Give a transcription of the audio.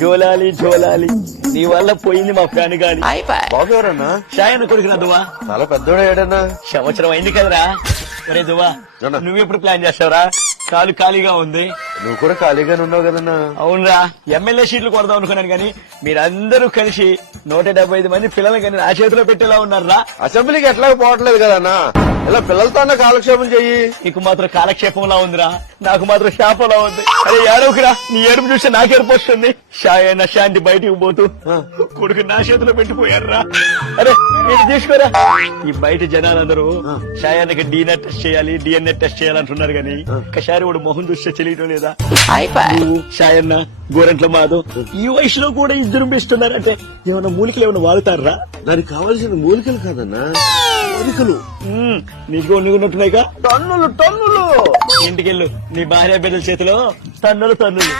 జోలాలి జోలాలి నీ వల్ల పోయింది మా ఫ్యాన్ గాని. బాబు ఎవరన్నా? షాయన్న కొడుకురా దువ్వా. చాలా పెద్దోడు ఏడన్నా. సంవత్సరం అయింది కదరా. ఒరే దువ్వా, ఏమన్నా? నువ్వెప్పుడు ప్లాన్ చేస్తావురా? కాలు ఖాళీగా ఉంది. నువ్వు కూడా ఖాళీగానే ఉన్నావు కదన్నా. అవునరా, ఎమ్మెల్యే సీట్లు కొడదాం అనుకున్నాను కానీ మీరందరూ కలిసి 175 మంది పిల్లలు కానీ నా చేతిలో పెట్టేలా ఉన్నారా. అసెంబ్లీకి ఎట్లా పోవట్లేదు కదన్నా. ఇలా పిల్లలతో అన్న కాలక్షేపం చెయ్యి. నీకు మాత్రం కాలక్షేపంలా ఉందిరా, నాకు మాత్రం శాపంలా ఉంది. అరే ఏడవకురా, నీ ఏడుపు చూస్తే నాకు ఏడుపు వస్తుంది. షాయన్న శాంతి బయటికి పోతూ కొడుకు నా చేతిలో పెట్టిపోయారురా. అరే మీరు తీసుకోరా. ఈ బయట జనాలందరూ షాయన్నకి డీఎన్ఏ టెస్ట్ చేయాలి, డిఎన్ఏ టెస్ట్ చేయాలంటున్నారు కానీ ఒక్కసారి వాడు మొహం చూస్తే తెలియటం లేదా? నువ్వు, షాయన్న, గోరంట్ల మాధవ్ ఈ వయసులో కూడా ఇద్దరు ఇస్తున్నారంటే ఏమన్నా మూలికలు ఏమన్నా వాడుతారా? దానికి కావాల్సిన మూలికలు కాదన్నా, మూలికలు. నీకు ఉన్నట్టున్నాయిగా టన్నులు టన్నులు. ఇంటికెళ్ళు, నీ భార్య బిడ్డల చేతిలో టన్నులు టన్నులు.